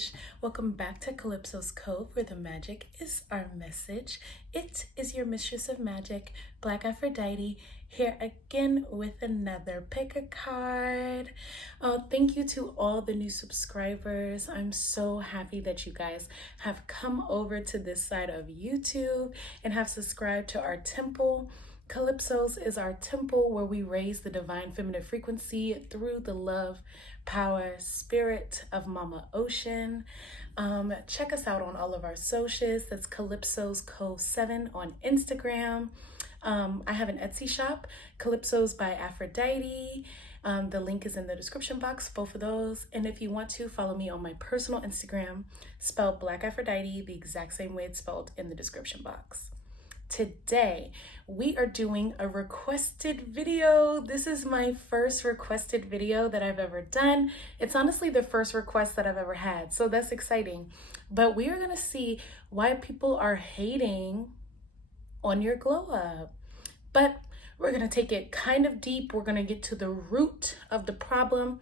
Fish. Welcome back to Calypso's Cove, where the magic is our message. It is your mistress of magic, BlkAfroditee, here again with another pick a card. Thank you to all the new subscribers. I'm so happy that you guys have come over to this side of YouTube and have subscribed to our temple. Calypso's is our temple where we raise the divine feminine frequency through the love, power, spirit of Mama Ocean. Check us out on all of our socials. That's Calypso's Cove 7 on Instagram. I have an Etsy shop, Calypso's by Aphrodite. The link is in the description box, both of those. And if you want to, follow me on my personal Instagram, spelled BlkAfroditee, the exact same way it's spelled in the description box. Today, we are doing a requested video. This is my first requested video that I've ever done. It's honestly the first request that I've ever had, so that's exciting. But we are gonna see why people are hating on your glow up. But we're gonna take it kind of deep. We're gonna get to the root of the problem.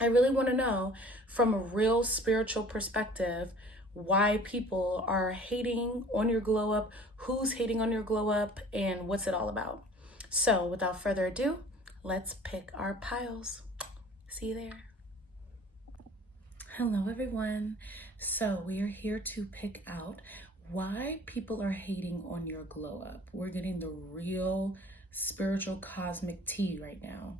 I really wanna know from a real spiritual perspective why people are hating on your glow up, who's hating on your glow up, and what's it all about. So without further ado, let's pick our piles. See you there. Hello everyone. So we are here to pick out why people are hating on your glow up. We're getting the real spiritual cosmic tea right now.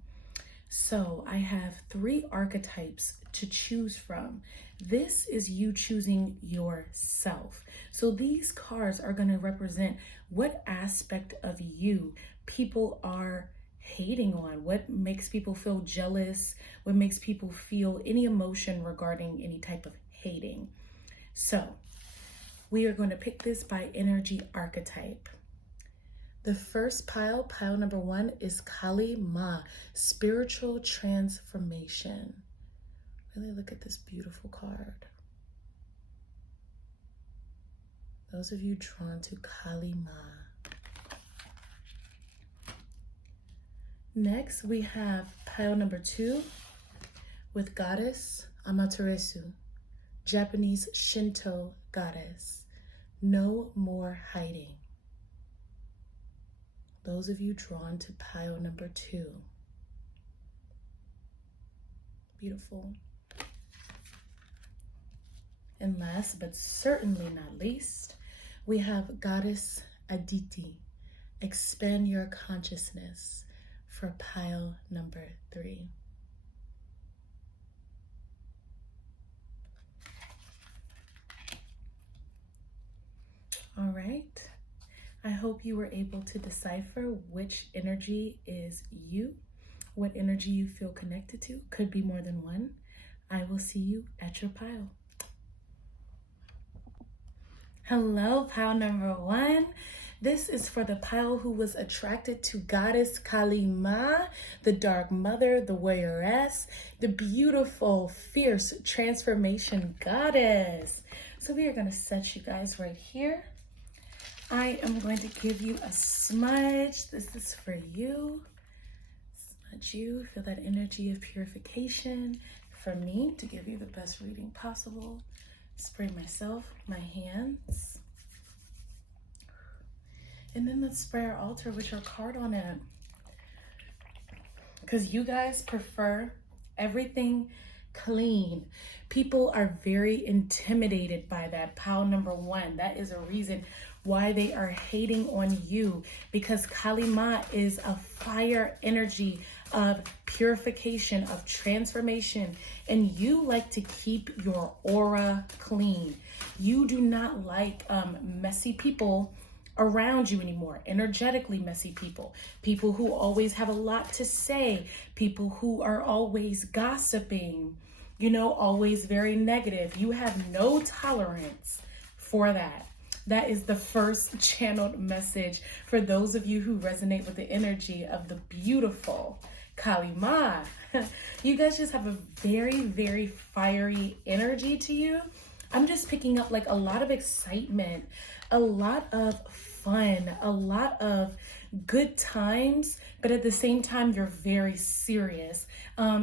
So I have 3 archetypes to choose from. This is you choosing yourself. So these cards are going to represent what aspect of you people are hating on, what makes people feel jealous, what makes people feel any emotion regarding any type of hating. So we are going to pick this by energy archetype. The first pile, pile number 1, is Kali Ma, spiritual transformation. Really look at this beautiful card. Those of you drawn to Kali Ma. Next, we have pile number 2 with Goddess Amaterasu, Japanese Shinto goddess. No more hiding. Those of you drawn to pile number 2. Beautiful. And last but certainly not least, we have Goddess Aditi, expand your consciousness, for pile number 3. All right. I hope you were able to decipher which energy is you, what energy you feel connected to. Could be more than one. I will see you at your pile. Hello, pile number 1. This is for the pile who was attracted to Goddess Kali Ma, the Dark Mother, the Warrioress, the beautiful, fierce transformation goddess. So we are going to set you guys right here. I am going to give you a smudge. This is for you. Smudge you. Feel that energy of purification. For me, to give you the best reading possible. Spray myself, my hands. And then let's spray our altar with your card on it. Because you guys prefer everything clean. People are very intimidated by that. Pile number 1. That is a reason why they are hating on you, because Kali Ma is a fire energy of purification, of transformation, and you like to keep your aura clean. You do not like messy people around you anymore, energetically messy people, people who always have a lot to say, people who are always gossiping, you know, always very negative. You have no tolerance for that. That is the first channeled message for those of you who resonate with the energy of the beautiful Kali Ma. You guys just have a very, very fiery energy to you. I'm just picking up like a lot of excitement, a lot of fun, a lot of good times, but at the same time, you're very serious.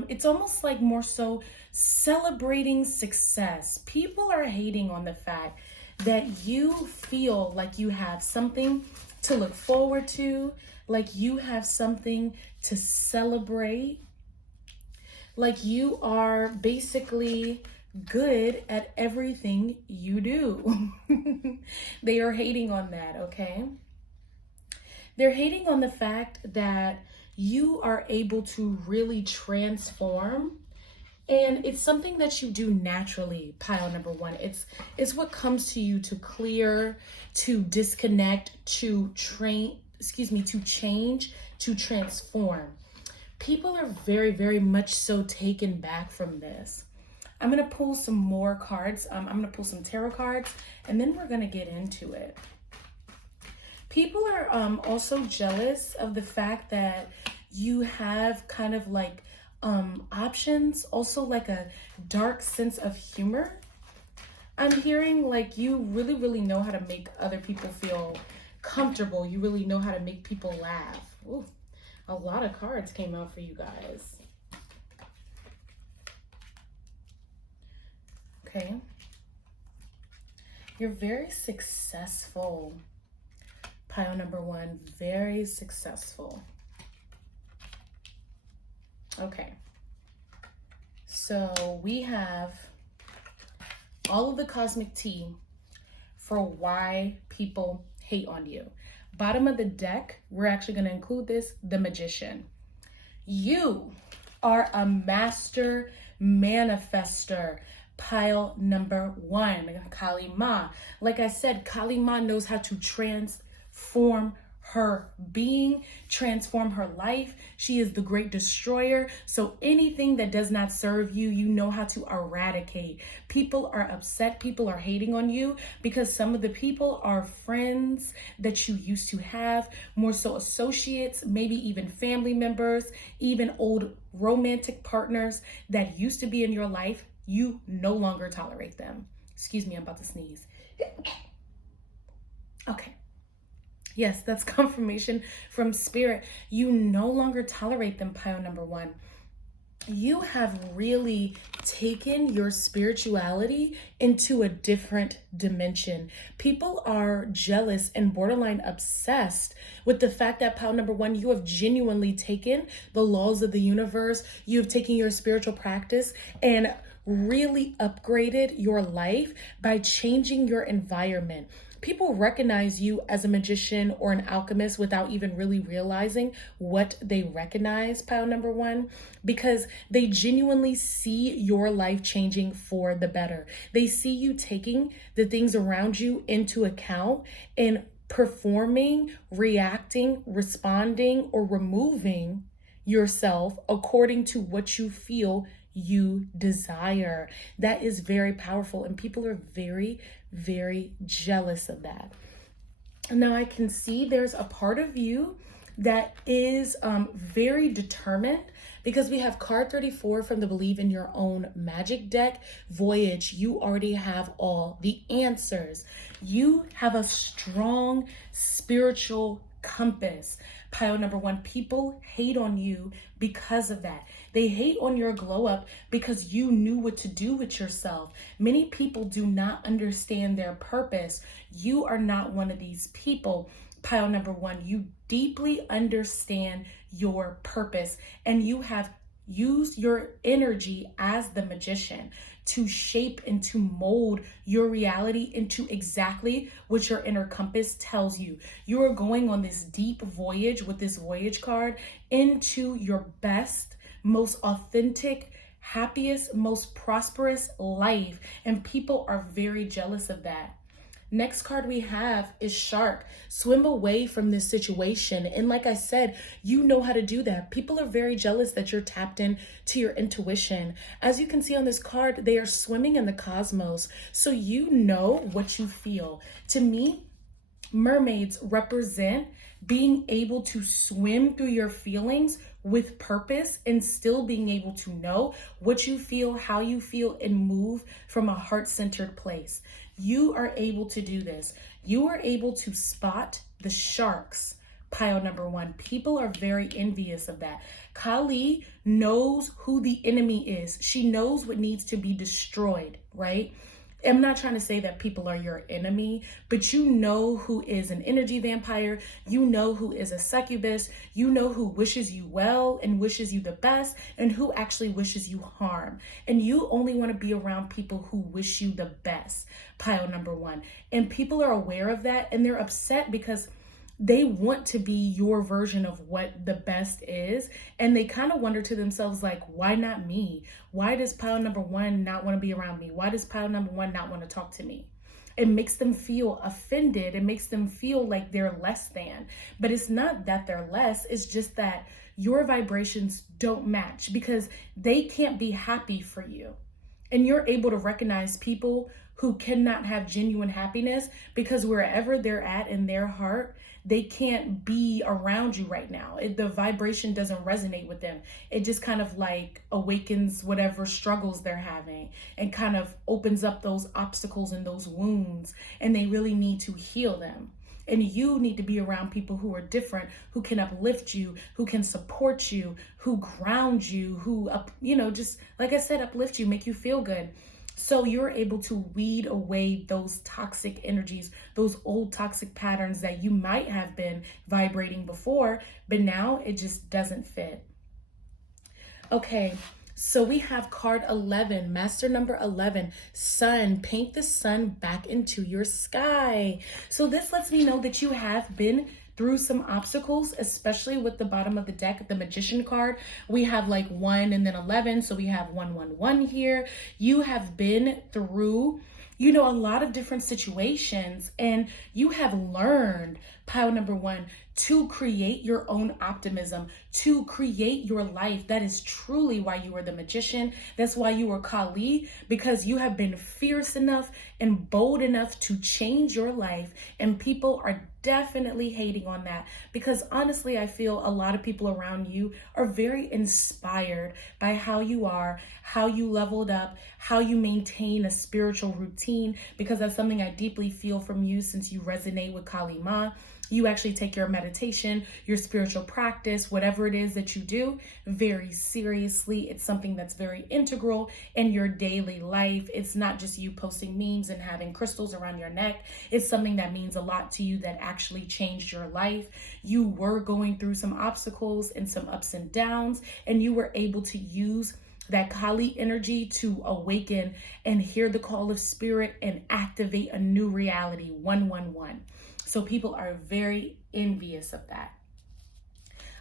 It's almost like more so celebrating success. People are hating on the fact that you feel like you have something to look forward to, like you have something to celebrate, like you are basically good at everything you do. They are hating on that, okay? They're hating on the fact that you are able to really transform, and it's something that you do naturally. Pile number one, it's what comes to you to clear, to disconnect, to to change, to transform. People are very, very much so taken back from this. I'm going to pull some more cards. I'm going to pull some tarot cards, and then we're going to get into it. People are also jealous of the fact that you have kind of like options, also like a dark sense of humor. I'm hearing like you really, really know how to make other people feel comfortable. You really know how to make people laugh. Ooh, a lot of cards came out for you guys. Okay. You're very successful. Pile number one, very successful. Okay. So we have all of the cosmic tea for why people hate on you. Bottom of the deck, we're actually going to include this, the Magician. You are a master manifester. Pile number one, Kali Ma. Like I said, Kali Ma knows how to transform her being, transform her life. She is the great destroyer. So anything that does not serve you, you know how to eradicate. People are upset. People are hating on you because some of the people are friends that you used to have, more so associates, maybe even family members, even old romantic partners that used to be in your life. You no longer tolerate them. Excuse me, I'm about to sneeze. Okay. Yes, that's confirmation from spirit. You no longer tolerate them, pile number one. You have really taken your spirituality into a different dimension. People are jealous and borderline obsessed with the fact that, pile number one, you have genuinely taken the laws of the universe. You've taken your spiritual practice and really upgraded your life by changing your environment. People recognize you as a magician or an alchemist without even really realizing what they recognize, pile number one, because they genuinely see your life changing for the better. They see you taking the things around you into account and performing, reacting, responding, or removing yourself according to what you feel you desire. That is very powerful, and people are very, very jealous of that. Now I can see there's a part of you that is very determined, because we have card 34 from the Believe in Your Own Magic deck. Voyage, you already have all the answers. You have a strong spiritual compass. Pile number one, people hate on you because of that. They hate on your glow up because you knew what to do with yourself. Many people do not understand their purpose. You are not one of these people. Pile number one, you deeply understand your purpose, and you have used your energy as the magician to shape and to mold your reality into exactly what your inner compass tells you. You are going on this deep voyage with this voyage card into your best, most authentic, happiest, most prosperous life. And people are very jealous of that. Next card we have is Shark. Swim away from this situation. And like I said, you know how to do that. People are very jealous that you're tapped in to your intuition. As you can see on this card, they are swimming in the cosmos. So you know what you feel. To me, mermaids represent being able to swim through your feelings with purpose and still being able to know what you feel, how you feel, and move from a heart-centered place. You are able to do this. You are able to spot the sharks. Pile number one. People are very envious of that. Kali knows who the enemy is. She knows what needs to be destroyed, right? I'm not trying to say that people are your enemy, but you know who is an energy vampire. You know who is a succubus. You know who wishes you well and wishes you the best, and who actually wishes you harm. And you only want to be around people who wish you the best. Pile number one. And people are aware of that, and they're upset because they want to be your version of what the best is. And they kind of wonder to themselves, like, why not me? Why does pile number one not want to be around me? Why does pile number one not want to talk to me? It makes them feel offended. It makes them feel like they're less than. But it's not that they're less. It's just that your vibrations don't match, because they can't be happy for you. And you're able to recognize people who cannot have genuine happiness, because wherever they're at in their heart, they can't be around you right now. The vibration doesn't resonate with them. It just kind of like awakens whatever struggles they're having and kind of opens up those obstacles and those wounds, and they really need to heal them. And you need to be around people who are different, who can uplift you, who can support you, who ground you, who, just like I said, uplift you, make you feel good. So you're able to weed away those toxic energies, those old toxic patterns that you might have been vibrating before, but now it just doesn't fit. Okay, so we have card 11, master number 11, sun. Paint the sun back into your sky. So this lets me know that you have been through some obstacles, especially with the bottom of the deck, the Magician card. We have like 1 and then 11. So we have 1, 1, 1 here. You have been through, a lot of different situations, and you have learned, pile number one, to create your own optimism, to create your life. That is truly why you are the Magician. That's why you are Kali, because you have been fierce enough and bold enough to change your life. And people are definitely hating on that, because honestly, I feel a lot of people around you are very inspired by how you are, how you leveled up, how you maintain a spiritual routine, because that's something I deeply feel from you since you resonate with Kali Ma. You actually take your meditation, your spiritual practice, whatever it is that you do, very seriously. It's something that's very integral in your daily life. It's not just you posting memes and having crystals around your neck. It's something that means a lot to you, that actually changed your life. You were going through some obstacles and some ups and downs, and you were able to use that Kali energy to awaken and hear the call of spirit and activate a new reality, 111. So people are very envious of that.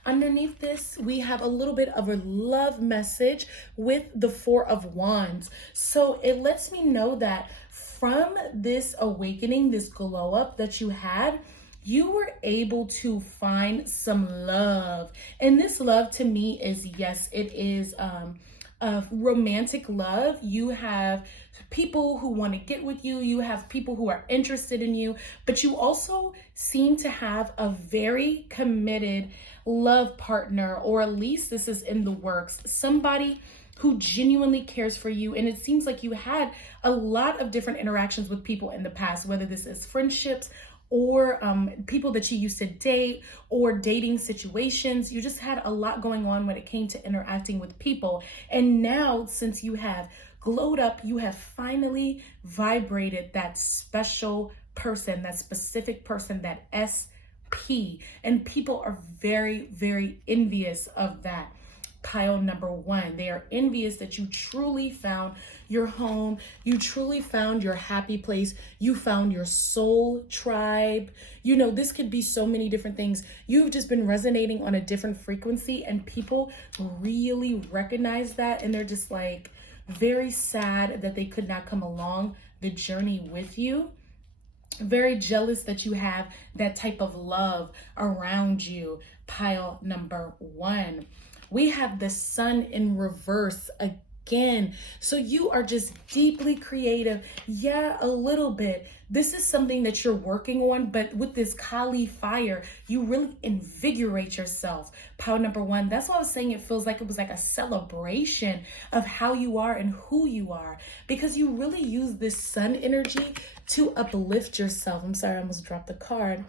Underneath this, we have a little bit of a love message with the 4 of Wands. So it lets me know that from this awakening, this glow up that you had, you were able to find some love. And this love to me is, yes, it is romantic love. You have people who want to get with you. You have people who are interested in you, but you also seem to have a very committed love partner, or at least this is in the works. Somebody who genuinely cares for you. And it seems like you had a lot of different interactions with people in the past, whether this is friendships or people that you used to date, or dating situations. You just had a lot going on when it came to interacting with people. And now, since you have glowed up, you have finally vibrated that special person, that specific person, that SP. And people are very, very envious of that. Pile number 1, they are envious that you truly found your home. You truly found your happy place. You found your soul tribe. This could be so many different things. You've just been resonating on a different frequency, and people really recognize that. And they're just like very sad that they could not come along the journey with you. Very jealous that you have that type of love around you. Pile number 1. We have the sun in reverse again. So you are just deeply creative. Yeah, a little bit. This is something that you're working on, but with this Kali fire, you really invigorate yourself. Power number one. That's why I was saying it feels like it was like a celebration of how you are and who you are, because you really use this sun energy to uplift yourself. I'm sorry, I almost dropped the card.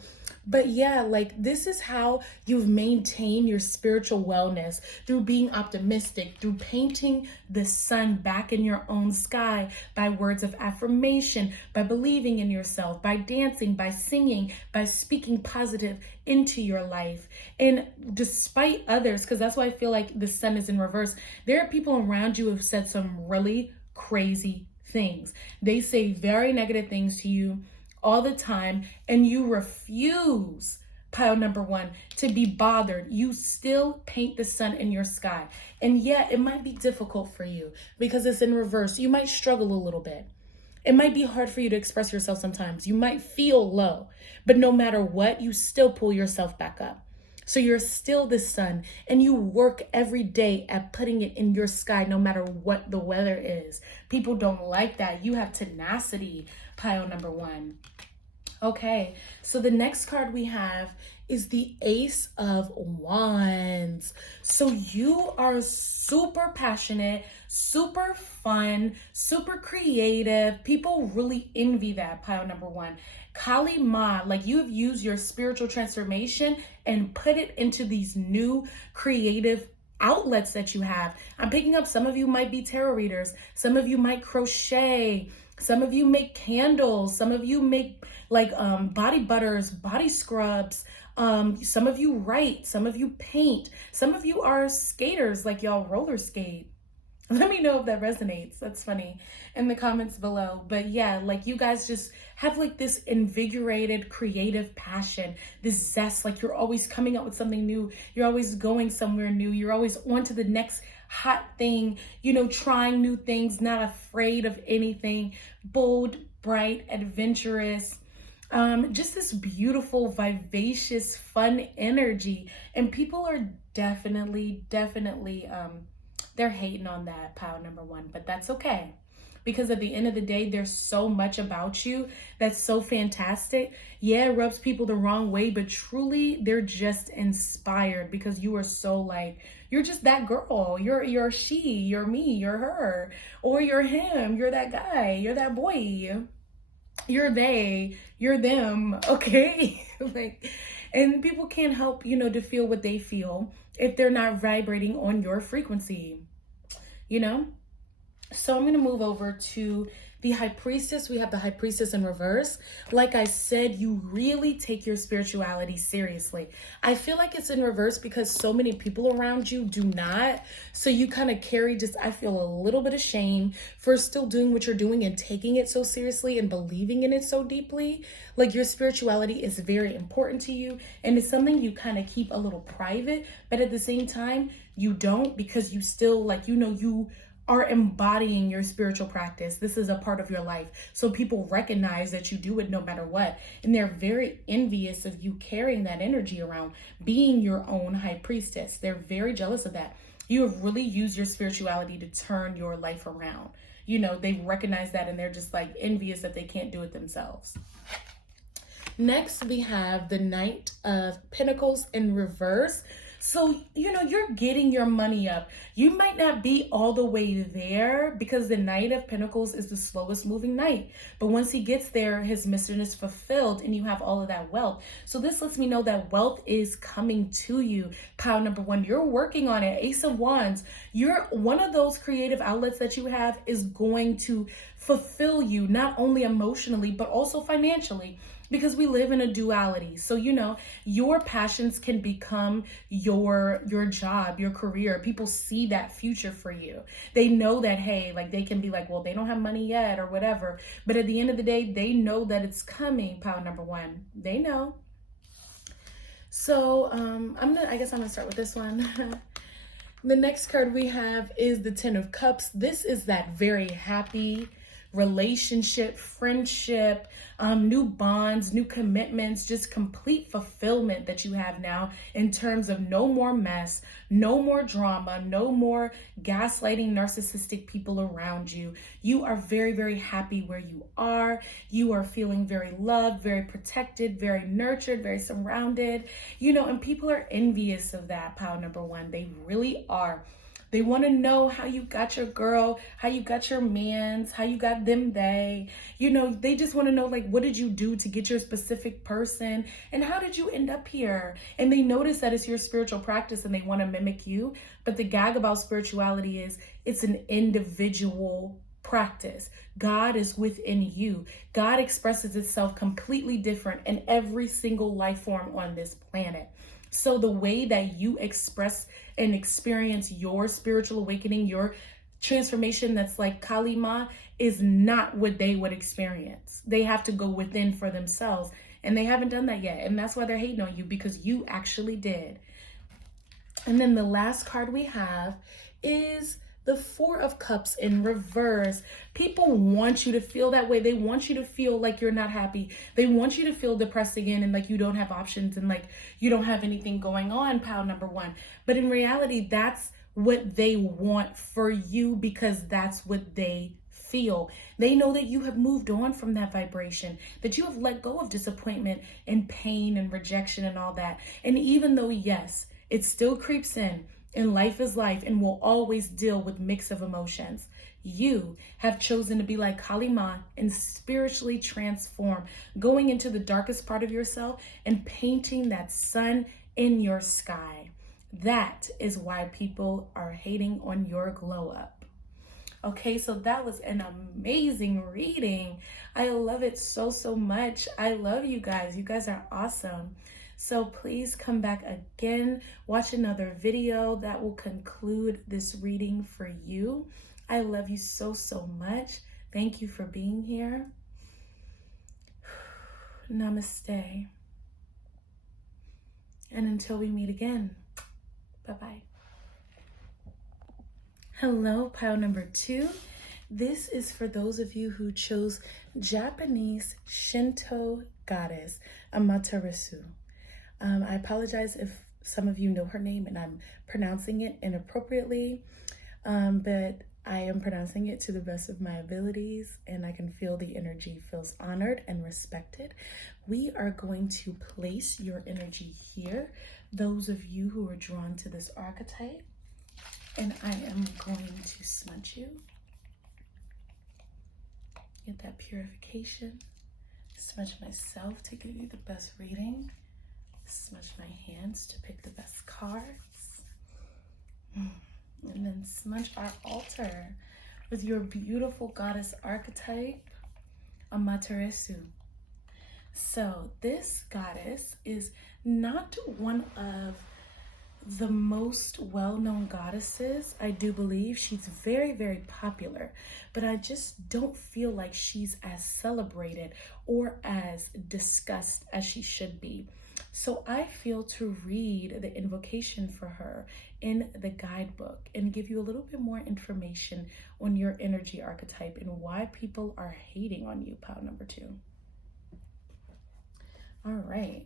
But yeah, like this is how you've maintained your spiritual wellness, through being optimistic, through painting the sun back in your own sky by words of affirmation, by believing in yourself, by dancing, by singing, by speaking positive into your life. And despite others, because that's why I feel like the sun is in reverse, there are people around you who have said some really crazy things. They say very negative things to you all the time, and you refuse, pile number one, to be bothered. You still paint the sun in your sky. And yeah, it might be difficult for you because it's in reverse. You might struggle a little bit. It might be hard for you to express yourself sometimes. You might feel low, but no matter what, you still pull yourself back up. So you're still the sun, and you work every day at putting it in your sky no matter what the weather is. People don't like that. You have tenacity, pile number one. Okay, so the next card we have is the Ace of Wands. So you are super passionate, super fun, super creative. People really envy that, pile number one. Kali Ma, like you have used your spiritual transformation and put it into these new creative outlets that you have. I'm picking up some of you might be tarot readers. Some of you might crochet. Some of you make candles. Some of you make like body butters, body scrubs. Some of you write. Some of you paint. Some of you are skaters, like y'all roller skate. Let me know if that resonates. That's funny in the comments below. But yeah, like you guys just have like this invigorated creative passion, this zest, like you're always coming up with something new. You're always going somewhere new. You're always on to the next hot thing, you know, trying new things, not afraid of anything, bold, bright, adventurous. Just this beautiful, vivacious, fun energy. And people are definitely, they're hating on that, pile number one, but that's okay. Because at the end of the day, there's so much about you that's so fantastic. Yeah, it rubs people the wrong way, but truly they're just inspired because you are so like, you're just that girl. You're she, you're me, you're her, or you're him, you're that guy, you're that boy, you're they, you're them, okay? Like, and people can't help, you know, to feel what they feel if they're not vibrating on your frequency, you know? So I'm going to move over to the High Priestess. We have the High Priestess in reverse. Like I said, you really take your spirituality seriously. I feel like it's in reverse because so many people around you do not. So you kind of carry just, I feel a little bit of shame for still doing what you're doing and taking it so seriously and believing in it so deeply. Like your spirituality is very important to you, and it's something you kind of keep a little private, but at the same time, you don't, because you still, like, you know, you are embodying your spiritual practice. This is a part of your life. So people recognize that you do it no matter what. And they're very envious of you carrying that energy around, being your own High Priestess. They're very jealous of that. You have really used your spirituality to turn your life around. You know, they recognize that and they're just like envious that they can't do it themselves. Next, we have the Knight of Pentacles in reverse. So, you know, you're getting your money up. You might not be all the way there because the Knight of Pentacles is the slowest moving knight. But once he gets there, his mission is fulfilled and you have all of that wealth. So this lets me know that wealth is coming to you. Pile number one, you're working on it. Ace of Wands, you're one of those creative outlets that you have is going to fulfill you, not only emotionally, but also financially. Because we live in a duality. So, you know, your passions can become your job, your career. People see that future for you. They know that, hey, like they can be like, well, they don't have money yet or whatever. But at the end of the day, they know that it's coming, pile number one. They know. So I guess I'm gonna start with this one. The next card we have is the Ten of Cups. This is that very happy, relationship, friendship, new bonds, new commitments, just complete fulfillment that you have now in terms of no more mess, no more drama, no more gaslighting narcissistic people around you. You are very, very happy where you are. You are feeling very loved, very protected, very nurtured, very surrounded, and people are envious of that, pile number one. They really are. They want to know how you got your girl, how you got your mans, how you got them, they just want to know, like, what did you do to get your specific person and how did you end up here? And they notice that it's your spiritual practice and they want to mimic you. But the gag about spirituality is it's an individual practice. God is within you. God expresses itself completely different in every single life form on this planet. So the way that you express and experience your spiritual awakening, your transformation that's like Kali Ma, is not what they would experience. They have to go within for themselves, and they haven't done that yet. And that's why they're hating on you, because you actually did. And then the last card we have is the Four of Cups in reverse. People want you to feel that way. They want you to feel like you're not happy. They want you to feel depressed again and like you don't have options and like you don't have anything going on, pile number one. But in reality, that's what they want for you because that's what they feel. They know that you have moved on from that vibration, that you have let go of disappointment and pain and rejection and all that. And even though, yes, it still creeps in, and life is life and will always deal with mix of emotions, you have chosen to be like Kali Ma and spiritually transform, going into the darkest part of yourself and painting that sun in your sky. That is why people are hating on your glow up. Okay, so that was an amazing reading. I love it so, so much. I love you guys. You guys are awesome. So please come back again, watch another video that will conclude this reading for you. I love you so, so much. Thank you for being here. Namaste. And until we meet again, bye-bye. Hello, pile number 2. This is for those of you who chose Japanese Shinto goddess Amaterasu. I apologize if some of you know her name and I'm pronouncing it inappropriately, but I am pronouncing it to the best of my abilities, and I can feel the energy feels honored and respected. We are going to place your energy here, those of you who are drawn to this archetype, and I am going to smudge you. Get that purification. Smudge myself to give you the best reading. Smudge my hands to pick the best cards. And then smudge our altar with your beautiful goddess archetype, Amaterasu. So this goddess is not one of the most well-known goddesses. I do believe she's very, very popular, but I just don't feel like she's as celebrated or as discussed as she should be. So I feel to read the invocation for her in the guidebook and give you a little bit more information on your energy archetype and why people are hating on you, pile number 2. All right.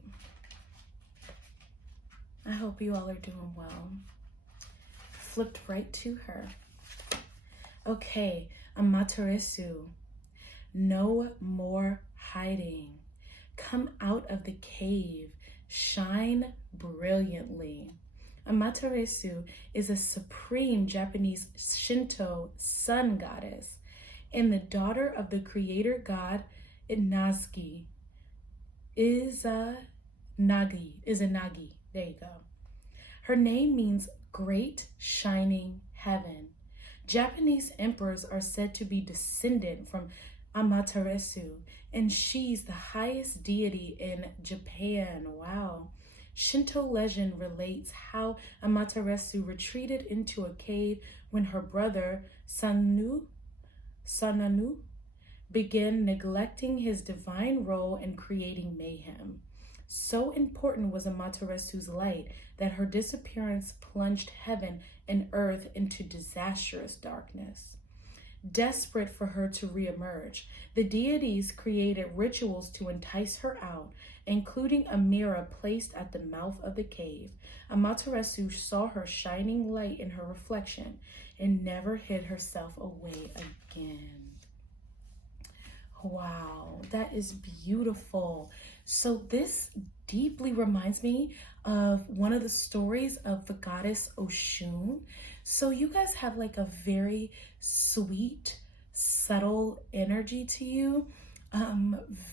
I hope you all are doing well. Flipped right to her. Okay, Amaterasu. No more hiding. Come out of the cave. Shine brilliantly. Amaterasu is a supreme Japanese Shinto sun goddess and the daughter of the creator god Inazgi. Is a Nagi. There you go. Her name means great shining heaven. Japanese emperors are said to be descended from Amaterasu, and she's the highest deity in Japan. Wow. Shinto legend relates how Amaterasu retreated into a cave when her brother Sananu began neglecting his divine role in creating mayhem. So important was Amaterasu's light that her disappearance plunged heaven and earth into disastrous darkness. desperate for her to reemerge. The deities created rituals to entice her out, including a mirror placed at the mouth of the cave. Amaterasu saw her shining light in her reflection and never hid herself away again. Wow, that is beautiful. So this deeply reminds me of one of the stories of the goddess Oshun. So you guys have like a very sweet, subtle energy to you.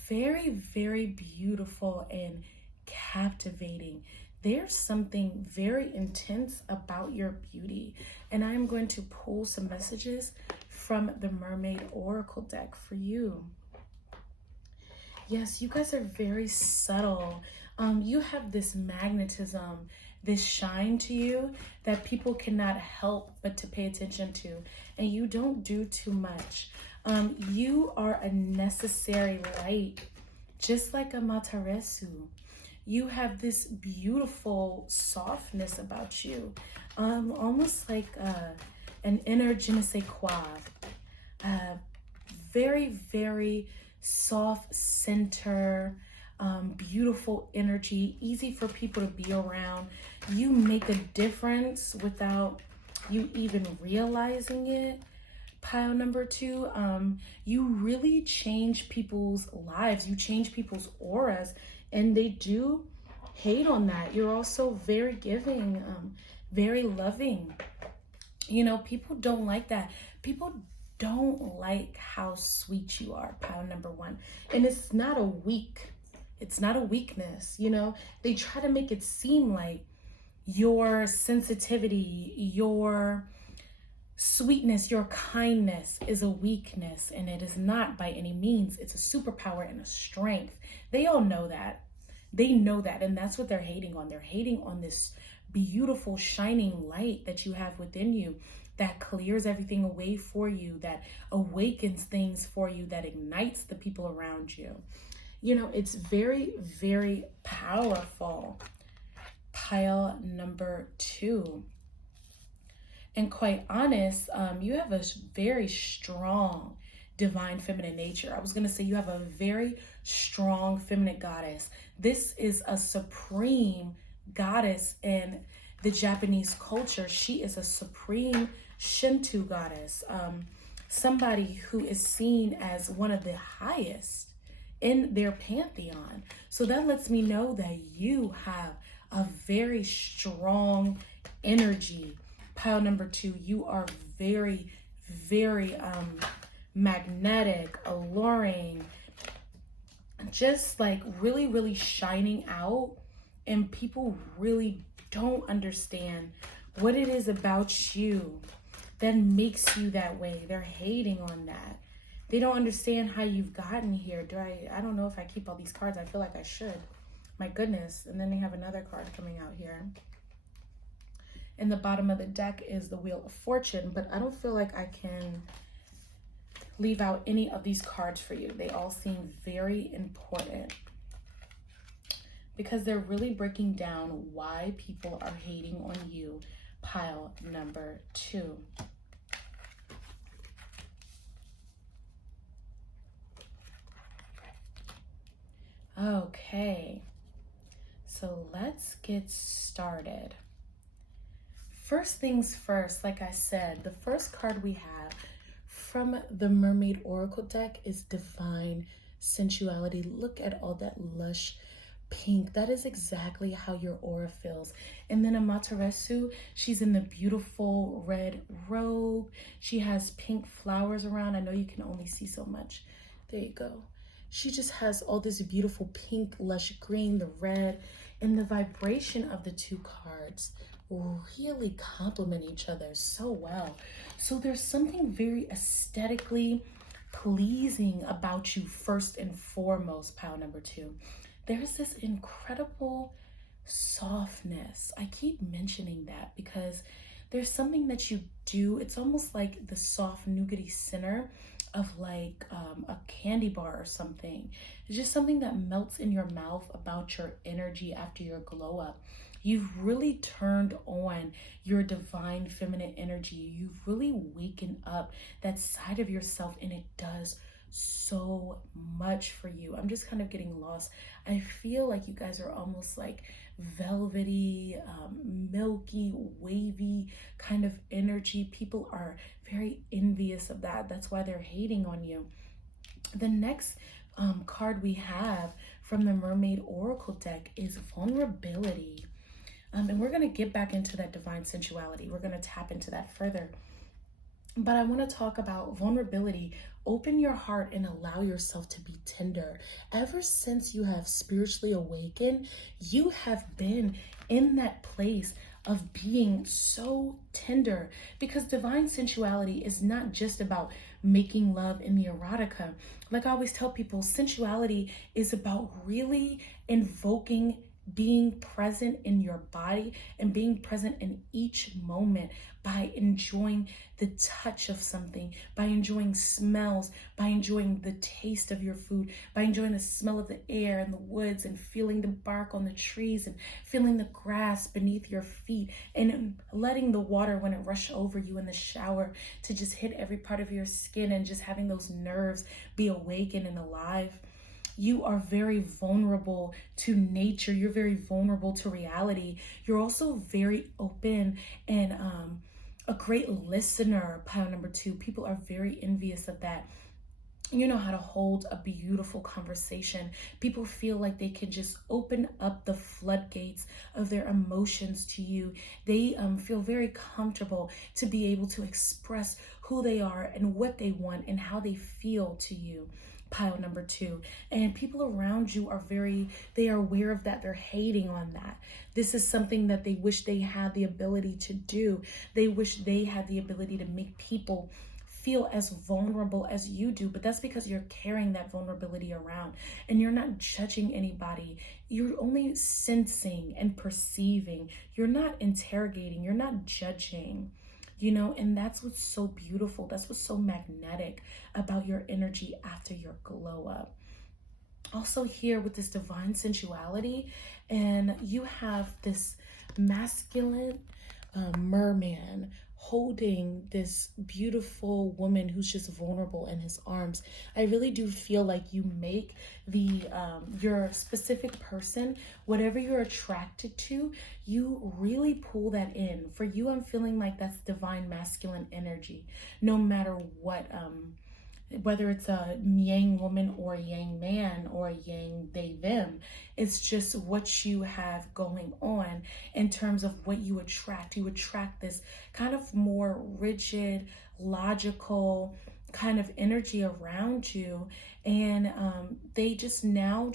Very, very beautiful and captivating. There's something very intense about your beauty. And I'm going to pull some messages from the Mermaid Oracle deck for you. Yes, you guys are very subtle. You have this magnetism, this shine to you that people cannot help but to pay attention to. And you don't do too much. You are a necessary light, just like Amaterasu. You have this beautiful softness about you, almost like an inner je ne sais quoi. Very, very soft center, beautiful energy, easy for people to be around. You make a difference without you even realizing it. Pile number 2, you really change people's lives. You change people's auras, and they do hate on that. You're also very giving, very loving. You know, people don't like that. People don't like how sweet you are, pile number 1. And it's not a weakness, you know. They try to make it seem like your sensitivity, your sweetness, your kindness is a weakness, and it is not by any means. It's a superpower and a strength. They all know that. They know that, and that's what they're hating on. They're hating on this beautiful shining light that you have within you, that clears everything away for you, that awakens things for you, that ignites the people around you. You know, it's very, very powerful. Pile number 2. And quite honest, you have a very strong divine feminine nature. I was going to say you have a very strong feminine goddess. This is a supreme goddess in the Japanese culture. She is a supreme Shinto goddess, somebody who is seen as one of the highest in their pantheon. So that lets me know that you have a very strong energy. Pile number 2, you are very, very magnetic, alluring, just like really, really shining out, and people really don't understand what it is about you that makes you that way. They're hating on that. They don't understand how you've gotten here. I don't know if I keep all these cards. I feel like I should. My goodness. And then they have another card coming out here. In the bottom of the deck is the Wheel of Fortune, but I don't feel like I can leave out any of these cards for you. They all seem very important because they're really breaking down why people are hating on you. Pile number 2. Okay, so let's get started. First things first, like I said, the first card we have from the Mermaid Oracle deck is Divine Sensuality. Look at all that lush pink. That is exactly how your aura feels. And then Amaterasu, she's in the beautiful red robe. She has pink flowers around. I know you can only see so much. There you go. She just has all this beautiful pink, lush green, the red, and the vibration of the 2 cards really complement each other so well. So there's something very aesthetically pleasing about you first and foremost, pile number 2. There's this incredible softness. I keep mentioning that because there's something that you do. It's almost like the soft nougaty center of like a candy bar or something. It's just something that melts in your mouth about your energy after your glow up. You've really turned on your divine feminine energy. You've really wakened up that side of yourself, and it does so much for you. I'm just kind of getting lost. I feel like you guys are almost like velvety, milky, wavy kind of energy. People are very envious of that. That's why they're hating on you. The next card we have from the Mermaid Oracle deck is vulnerability. And we're going to get back into that divine sensuality. We're going to tap into that further. But I want to talk about vulnerability. Open your heart and allow yourself to be tender. Ever since you have spiritually awakened, you have been in that place of being so tender, because divine sensuality is not just about making love in the erotica. Like I always tell people, sensuality is about really invoking being present in your body and being present in each moment by enjoying the touch of something, by enjoying smells, by enjoying the taste of your food, by enjoying the smell of the air and the woods, and feeling the bark on the trees, and feeling the grass beneath your feet, and letting the water, when it rushes over you in the shower, to just hit every part of your skin, and just having those nerves be awakened and alive. You are very vulnerable to nature. You're very vulnerable to reality. You're also very open and a great listener, pile number 2. People are very envious of that. You know how to hold a beautiful conversation. People feel like they can just open up the floodgates of their emotions to you. They feel very comfortable to be able to express who they are and what they want and how they feel to you. Pile number 2. And people around you are they are aware of that. They're hating on that. This is something that they wish they had the ability to do. They wish they had the ability to make people feel as vulnerable as you do, but that's because you're carrying that vulnerability around, and you're not judging anybody. You're only sensing and perceiving. You're not interrogating. You're not judging. And that's what's so beautiful. That's what's so magnetic about your energy after your glow up. Also here with this divine sensuality, and you have this masculine merman holding this beautiful woman who's just vulnerable in his arms. I really do feel like you make your specific person, whatever you're attracted to, you really pull that in. For you, I'm feeling like that's divine masculine energy, no matter what, whether it's a yang woman or a yang man or a yang they them. It's just what you have going on in terms of what you attract. You attract this kind of more rigid, logical kind of energy around you, and they just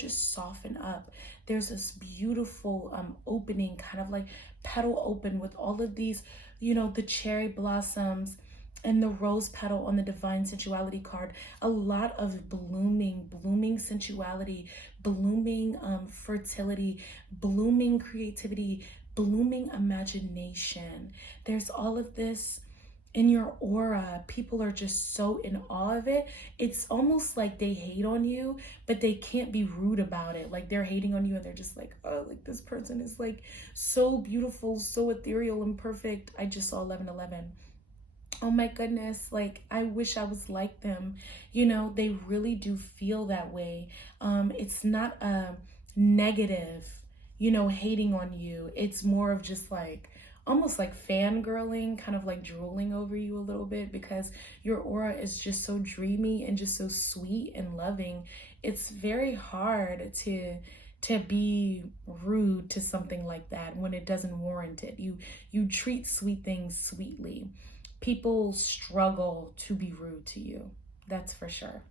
soften up. There's this beautiful opening, kind of like petal open, with all of these, the cherry blossoms and the rose petal on the divine sensuality card. A lot of blooming sensuality, blooming fertility, blooming creativity, blooming imagination. There's all of this in your aura. People are just so in awe of it. It's almost like they hate on you, but they can't be rude about it. Like they're hating on you and they're just like, oh, like this person is like so beautiful, so ethereal and perfect. I just saw 1111. Oh my goodness, like I wish I was like them. They really do feel that way. It's not a negative, hating on you. It's more of just like almost like fangirling, kind of like drooling over you a little bit, because your aura is just so dreamy and just so sweet and loving. It's very hard to be rude to something like that when it doesn't warrant it. You treat sweet things sweetly. People struggle to be rude to you. That's for sure.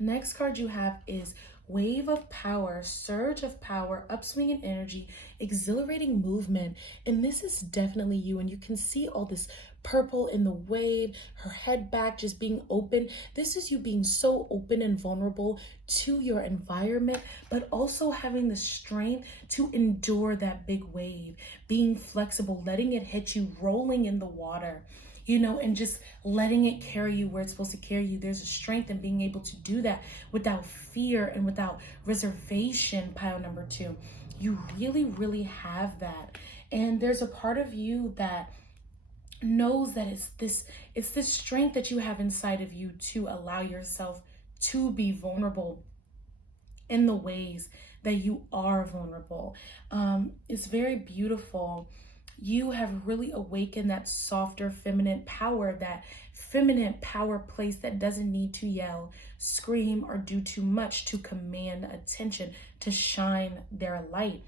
Next card you have is Wave of Power, Surge of Power, Upswing in Energy, Exhilarating Movement. And this is definitely you. And you can see all this purple in the wave, her head back just being open. This is you being so open and vulnerable to your environment, but also having the strength to endure that big wave, being flexible, letting it hit you, rolling in the water, and just letting it carry you where it's supposed to carry you. There's a strength in being able to do that without fear and without reservation, pile number 2. You really, really have that. And there's a part of you that knows that it's this strength that you have inside of you to allow yourself to be vulnerable in the ways that you are vulnerable. It's very beautiful. You have really awakened that softer feminine power, that feminine power place that doesn't need to yell, scream, or do too much to command attention, to shine their light.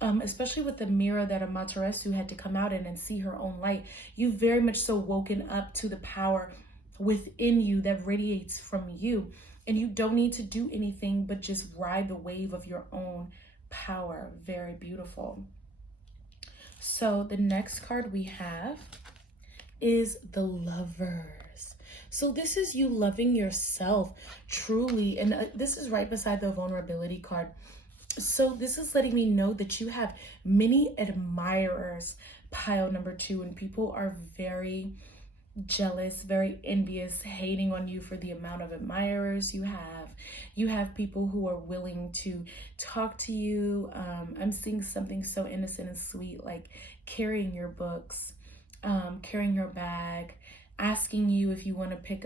Especially with the mirror that Amaterasu had to come out in and see her own light. You've very much so woken up to the power within you that radiates from you. And you don't need to do anything but just ride the wave of your own power. Very beautiful. So the next card we have is the Lovers. So this is you loving yourself truly. And this is right beside the vulnerability card. So this is letting me know that you have many admirers, pile number 2, and people are very jealous, very envious, hating on you for the amount of admirers you have. You have people who are willing to talk to you. I'm seeing something so innocent and sweet, like carrying your books, carrying your bag, asking you if you want to pick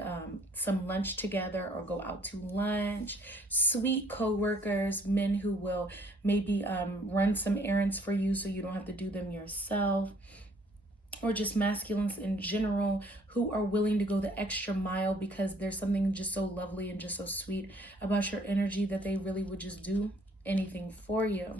some lunch together or go out to lunch. Sweet co-workers, men who will maybe run some errands for you so you don't have to do them yourself. Or just masculines in general who are willing to go the extra mile because there's something just so lovely and just so sweet about your energy that they really would just do anything for you.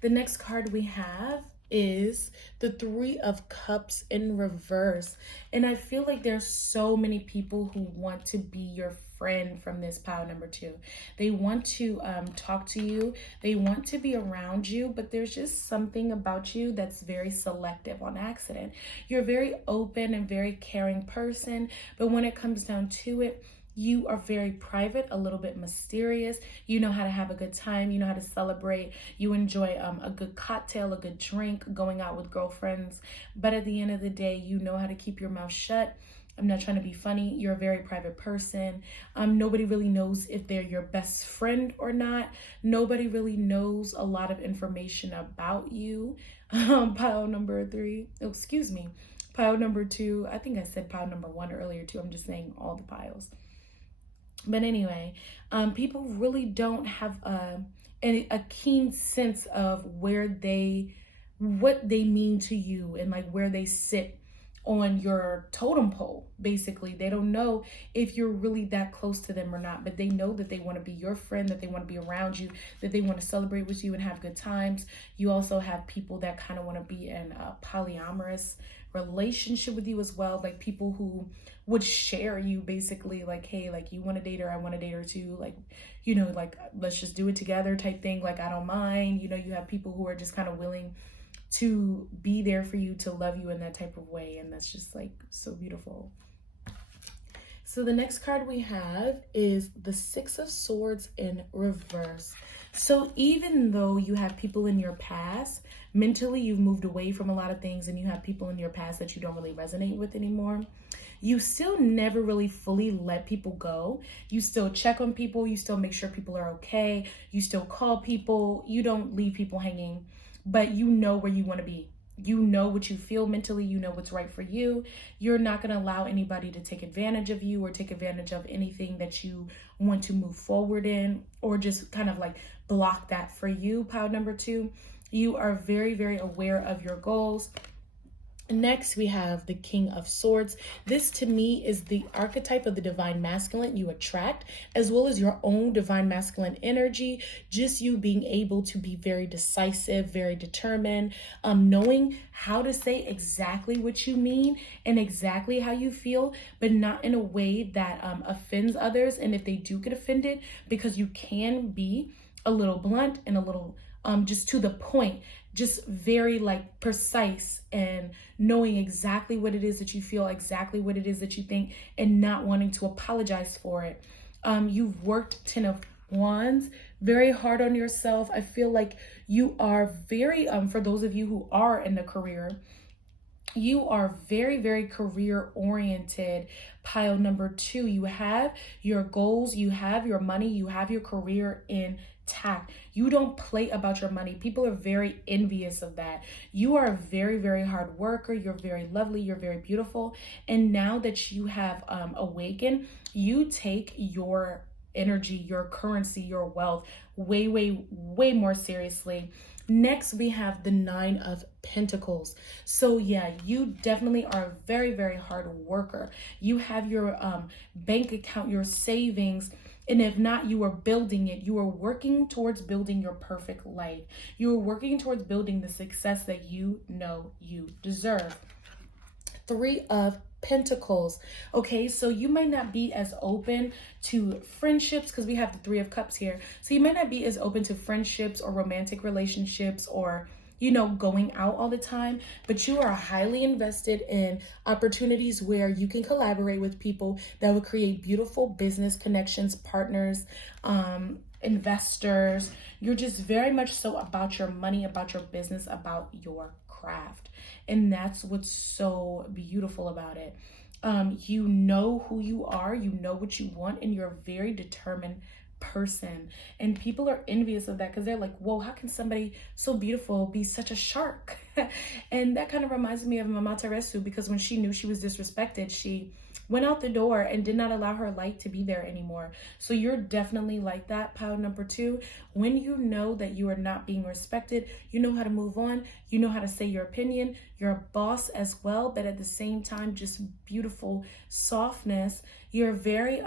The next card we have is the 3 of Cups in reverse. And I feel like there's so many people who want to be your friend from this pile number 2. They want to talk to you. They want to be around you, but there's just something about you that's very selective on accident. You're a very open and very caring person, but when it comes down to it, you are very private, a little bit mysterious. You know how to have a good time. You know how to celebrate. You enjoy a good cocktail, a good drink, going out with girlfriends. But at the end of the day, you know how to keep your mouth shut. I'm not trying to be funny. You're a very private person. Nobody really knows if they're your best friend or not. Nobody really knows a lot of information about you. Pile number 3, oh, excuse me. Pile number 2, I think I said pile number 1 earlier too. I'm just saying all the piles. But anyway, people really don't have a keen sense of what they mean to you and like where they sit on your totem pole. Basically, they don't know if you're really that close to them or not, but they know that they want to be your friend, that they want to be around you, that they want to celebrate with you and have good times. You also have people that kind of want to be in a polyamorous relationship with you as well, like people who would share you, basically, like, hey, like, you want to date her, I want to date her too, like, you know, like, let's just do it together type thing, like, I don't mind. You know, you have people who are just kind of willing to be there for you, to love you in that type of way, and that's just like so beautiful. So the next card we have is the 6 of Swords in reverse. So even though you have people in your past, mentally you've moved away from a lot of things and you have people in your past that you don't really resonate with anymore, you still never really fully let people go. You still check on people. You still make sure people are okay. You still call people. You don't leave people hanging, but you know where you want to be. You know what you feel mentally. You know what's right for you. You're not going to allow anybody to take advantage of you or take advantage of anything that you want to move forward in, or just kind of like block that for you. Pile number 2, you are very, very aware of your goals. Next, we have the King of Swords. This to me is the archetype of the divine masculine you attract, as well as your own divine masculine energy. Just you being able to be very decisive, very determined, knowing how to say exactly what you mean and exactly how you feel, but not in a way that offends others. And if they do get offended, because you can be a little blunt and a little just to the point, just very like precise, and knowing exactly what it is that you feel, exactly what it is that you think, and not wanting to apologize for it. You've worked 10 of Wands very hard on yourself. I feel like you are very, for those of you who are in the career, You are very, very career oriented. Pile number 2, you have your goals, you have your money, you have your career intact. You don't play about your money. People are very envious of that. You are a very, very hard worker. You're very lovely. You're very beautiful. And now that you have awakened, you take your energy, your currency, your wealth way, way, way more seriously. Next, we have the 9 of Pentacles. So yeah, you definitely are a very, very hard worker. You have your bank account, your savings, and if not, you are building it. You are working towards building your perfect life. You are working towards building the success that you know you deserve. 3 of Pentacles. Okay, so you might not be as open to friendships because we have the 3 of Cups here. So you might not be as open to friendships or romantic relationships or, you know, going out all the time, but you are highly invested in opportunities where you can collaborate with people that will create beautiful business connections, partners, investors. You're just very much so about your money, about your business, about your craft. And that's what's so beautiful about it. You know who you are, you know what you want, and you're a very determined person. And people are envious of that because they're like, whoa, how can somebody so beautiful be such a shark? And that kind of reminds me of Mama Teresu, because when she knew she was disrespected, she went out the door and did not allow her light to be there anymore. So you're definitely like that, pile number 2. When you know that you are not being respected, you know how to move on, you know how to say your opinion, you're a boss as well, but at the same time, just beautiful softness. You're very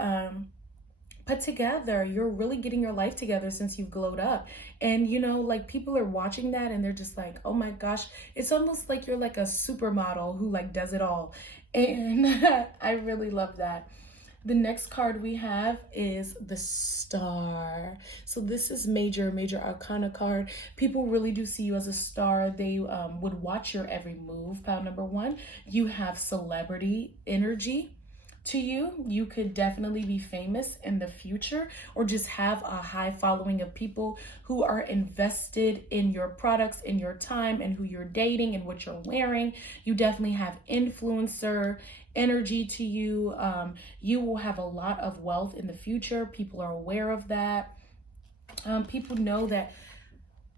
put together. You're really getting your life together since you've glowed up. And you know, like, people are watching that and they're just like, oh my gosh, it's almost like you're like a supermodel who like does it all. And I really love that. The next card we have is the Star. So this is major arcana card. People really do see you as a star. They would watch your every move. Pile number 1, you have celebrity energy to you. You could definitely be famous in the future, or just have a high following of people who are invested in your products, in your time, and who you're dating and what you're wearing. You definitely have influencer energy to you. You will have a lot of wealth in the future. People are aware of that. People know that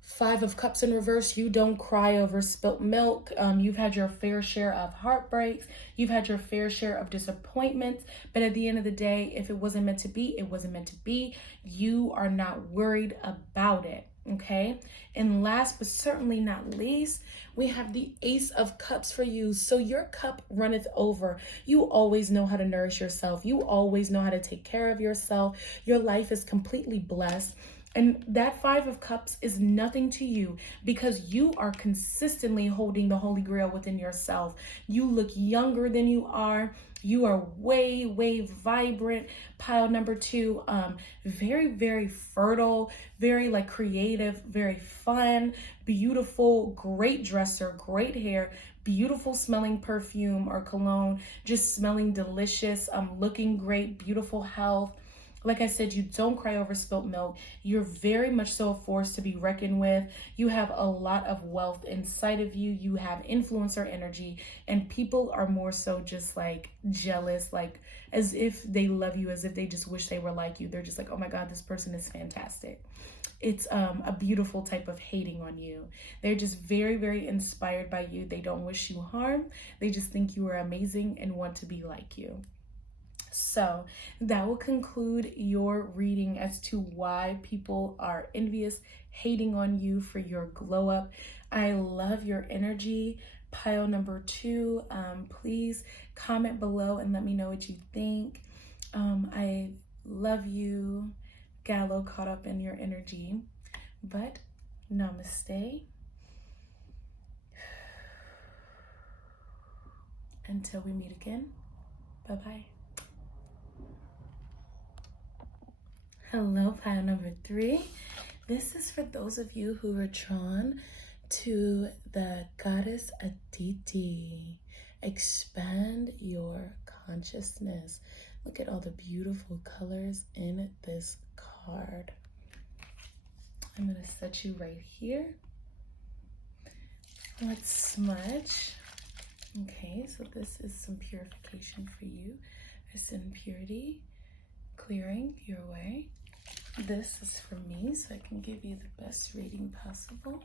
5 of Cups in reverse, you don't cry over spilt milk. You've had your fair share of heartbreaks. You've had your fair share of disappointments. But at the end of the day, if it wasn't meant to be, it wasn't meant to be. You are not worried about it, okay? And last but certainly not least, we have the Ace of Cups for you. So your cup runneth over. You always know how to nourish yourself. You always know how to take care of yourself. Your life is completely blessed. And that 5 of Cups is nothing to you because you are consistently holding the Holy Grail within yourself. You look younger than you are. You are way, way vibrant. Pile number 2, very, very fertile, very like creative, very fun, beautiful, great dresser, great hair, beautiful smelling perfume or cologne, just smelling delicious, looking great, beautiful health. Like I said, you don't cry over spilt milk. You're very much so a force to be reckoned with. You have a lot of wealth inside of you. You have influencer energy, and people are more so just like jealous, like as if they love you, as if they just wish they were like you. They're just like, oh my God, this person is fantastic. It's a beautiful type of hating on you. They're just very, very inspired by you. They don't wish you harm. They just think you are amazing and want to be like you. So that will conclude your reading as to why people are envious, hating on you for your glow up. I love your energy. Pile number 2, please comment below and let me know what you think. I love you. Gallo caught up in your energy, but namaste. Until we meet again, bye-bye. Hello, pile number 3. This is for those of you who are drawn to the Goddess Aditi. Expand your consciousness. Look at all the beautiful colors in this card. I'm going to set you right here. Let's smudge. so this is some purification for you. I send purity, clearing your way. This is for me, so I can give you the best reading possible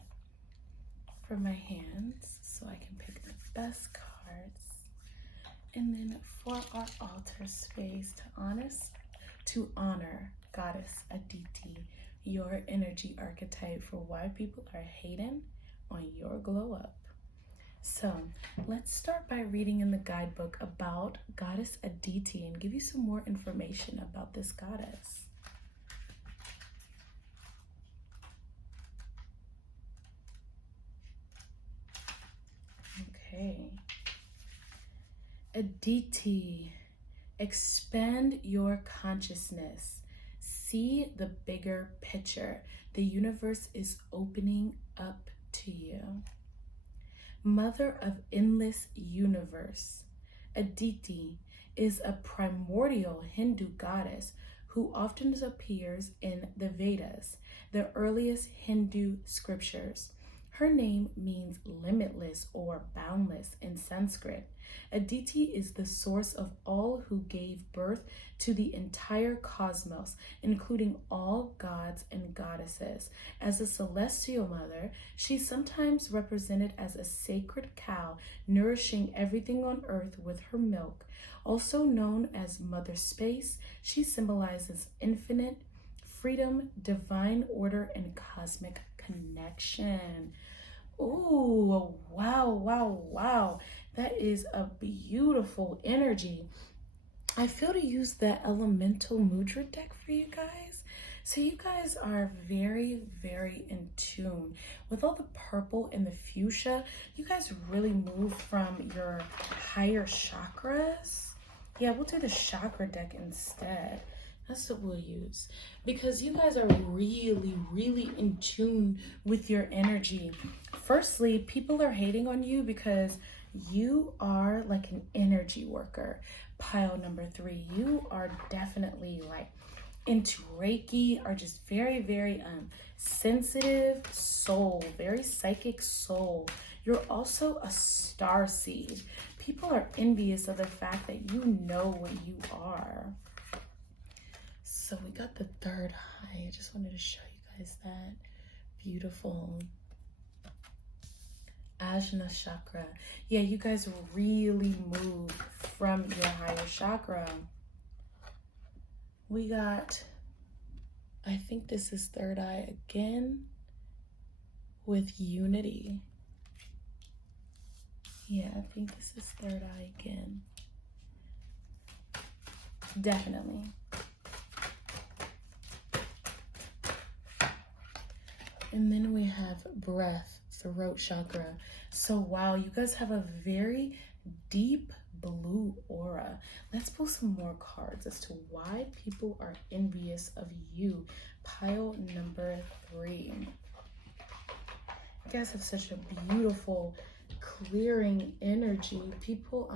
for my hands, so I can pick the best cards. And then for our altar space, to honor Goddess Aditi, your energy archetype for why people are hating on your glow up. So let's start by reading in the guidebook about Goddess Aditi and give you some more information about this goddess. Okay. Aditi, expand your consciousness. See the bigger picture. The universe is opening up to you. Mother of endless universe, Aditi is a primordial Hindu goddess who often appears in the Vedas, the earliest Hindu scriptures. Her name means limitless or boundless in Sanskrit. Aditi is the source of all who gave birth to the entire cosmos, including all gods and goddesses. As a celestial mother, she's sometimes represented as a sacred cow nourishing everything on earth with her milk. Also known as Mother Space, she symbolizes infinite freedom, divine order, and cosmic connection. Ooh, wow, wow, wow. That is a beautiful energy. I feel to use the Elemental Mudra deck for you guys. So you guys are very, very in tune. With all the purple and the fuchsia, you guys really move from your higher chakras. Yeah, we'll do the chakra deck instead. That's what we'll use, because you guys are really, really in tune with your energy. Firstly, people are hating on you because you are like an energy worker. Pile number 3, you are definitely like into Reiki, are just very, very sensitive soul, very psychic soul. You're also a starseed. People are envious of the fact that you know what you are. So we got the third eye. I just wanted to show you guys that. Beautiful. Ajna chakra. Yeah, you guys really move from your higher chakra. We got, I think this is third eye again with unity. Yeah, I think this is third eye again. Definitely. And then we have breath, throat chakra. So wow, you guys have a very deep blue aura. Let's pull some more cards as to why people are envious of you. Pile number 3. You guys have such a beautiful clearing energy. People,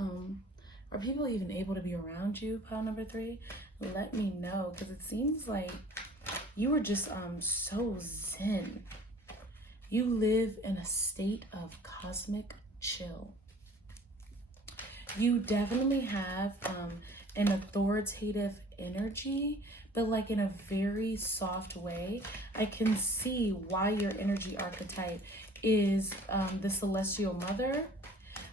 are people even able to be around you? Pile number 3. Let me know, because it seems like you were just so zen. You live in a state of cosmic chill. You definitely have an authoritative energy, but like in a very soft way. I can see why your energy archetype is the celestial mother,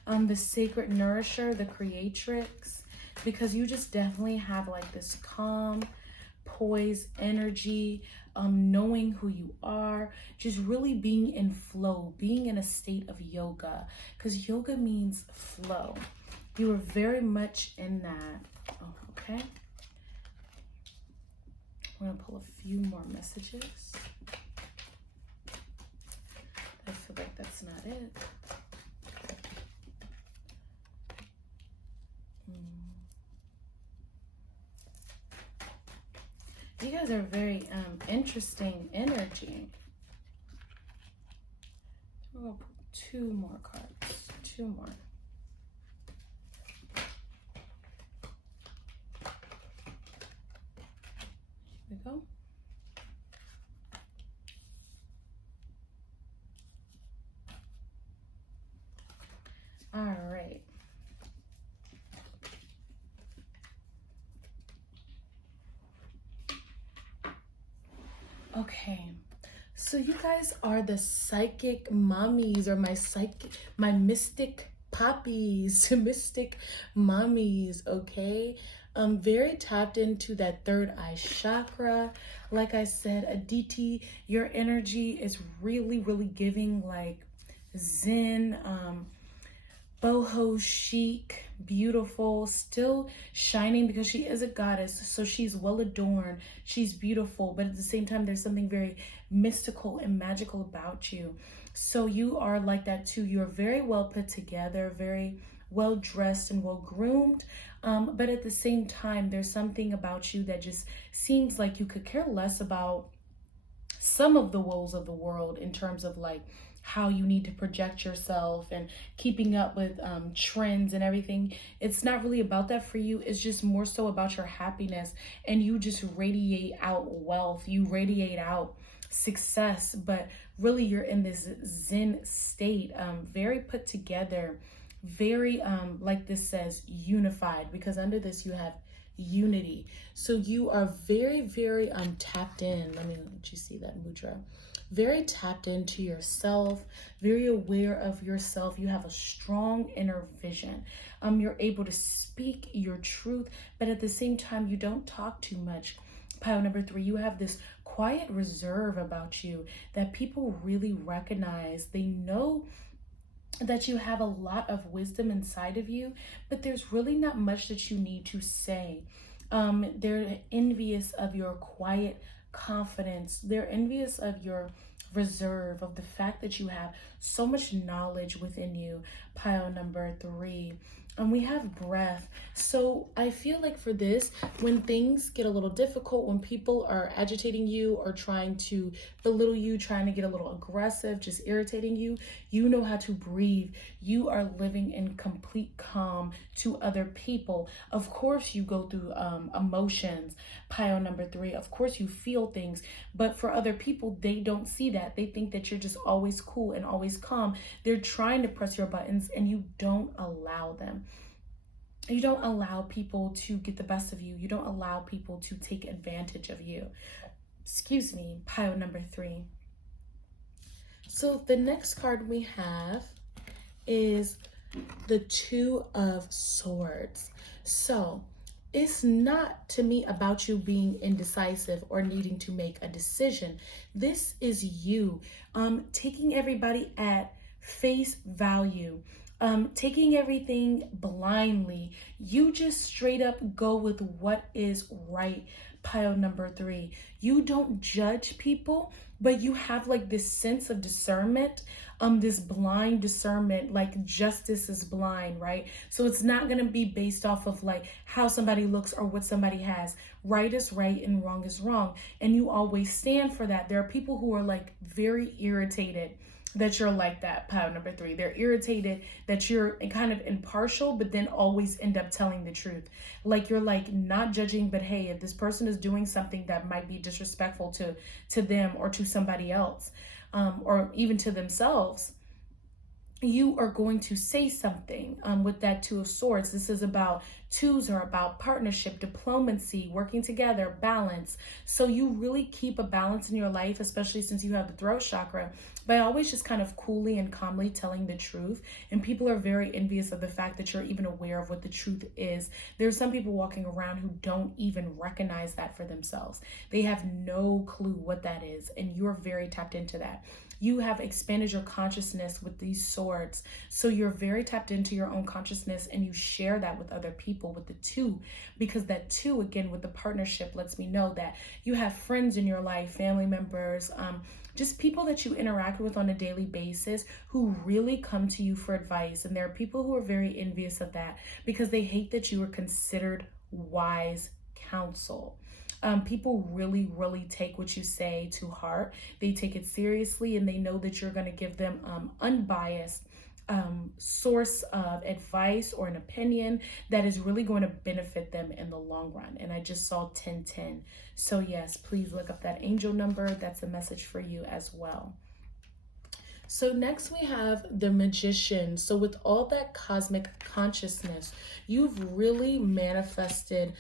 the sacred nourisher, the creatrix, because you just definitely have like this calm, poise energy, knowing who you are, just really being in flow, being in a state of yoga, because yoga means flow. You are very much in that. Oh, okay. I'm gonna pull a few more messages. I feel like that's not it. You guys are very interesting energy. I'm gonna pull 2 more cards. 2 more. Here we go. All right. Okay, so you guys are the psychic mommies, or my mystic poppies, mystic mommies, okay? Very tapped into that third eye chakra. Like I said, Aditi, your energy is really, really giving like zen, boho chic, beautiful, still shining because she is a goddess. So she's well adorned, she's beautiful, but at the same time, there's something very mystical and magical about you. So you are like that too. You're very well put together, very well dressed and well groomed. But at the same time, there's something about you that just seems like you could care less about some of the woes of the world in terms of like how you need to project yourself and keeping up with trends and everything. It's not really about that for you. It's just more so about your happiness, and you just radiate out wealth, you radiate out success, but really you're in this zen state, very put together, very like this says, unified, because under this you have unity. So you are very, very tapped in. Let you see that mudra. Very tapped into yourself, very aware of yourself. You have a strong inner vision. You're able to speak your truth, but at the same time, you don't talk too much. Pile number 3, you have this quiet reserve about you that people really recognize. They know that you have a lot of wisdom inside of you, but there's really not much that you need to say. They're envious of your quiet confidence. They're envious of your reserve, of the fact that you have so much knowledge within you. Pile number 3. And we have breath. So I feel like for this, when things get a little difficult, when people are agitating you or trying to belittle you, trying to get a little aggressive, just irritating you, you know how to breathe. You are living in complete calm to other people. Of course, you go through emotions. Pile number 3. Of course, you feel things, but for other people, they don't see that. They think that you're just always cool and always calm. They're trying to press your buttons, and you don't allow them. You don't allow people to get the best of you. You don't allow people to take advantage of you. Excuse me, pile number 3. So the next card we have is the 2 of Swords. So it's not, to me, about you being indecisive or needing to make a decision. This is you taking everybody at face value. Taking everything blindly. You just straight up go with what is right. Pile number 3. You don't judge people, but you have like this sense of discernment, this blind discernment, like justice is blind, right? So it's not going to be based off of like how somebody looks or what somebody has. Right is right and wrong is wrong. And you always stand for that. There are people who are like very irritated that you're like that. Pile number 3. They're irritated that you're kind of impartial, but then always end up telling the truth. Like you're like not judging, but hey, if this person is doing something that might be disrespectful to them or to somebody else, or even to themselves, you are going to say something with that 2 of Swords. This is about 2s are about partnership, diplomacy, working together, balance. So you really keep a balance in your life, especially since you have the throat chakra, by always just kind of coolly and calmly telling the truth. And people are very envious of the fact that you're even aware of what the truth is. There's some people walking around who don't even recognize that for themselves. They have no clue what that is. And you're very tapped into that. You have expanded your consciousness with these swords. So you're very tapped into your own consciousness, and you share that with other people with the 2, because that 2, again, with the partnership lets me know that you have friends in your life, family members, just people that you interact with on a daily basis who really come to you for advice. And there are people who are very envious of that because they hate that you are considered wise counsel. People really, really take what you say to heart. They take it seriously, and they know that you're going to give them unbiased source of advice or an opinion that is really going to benefit them in the long run. And I just saw 1010. So yes, please look up that angel number. That's a message for you as well. So next we have the Magician. So with all that cosmic consciousness, you've really manifested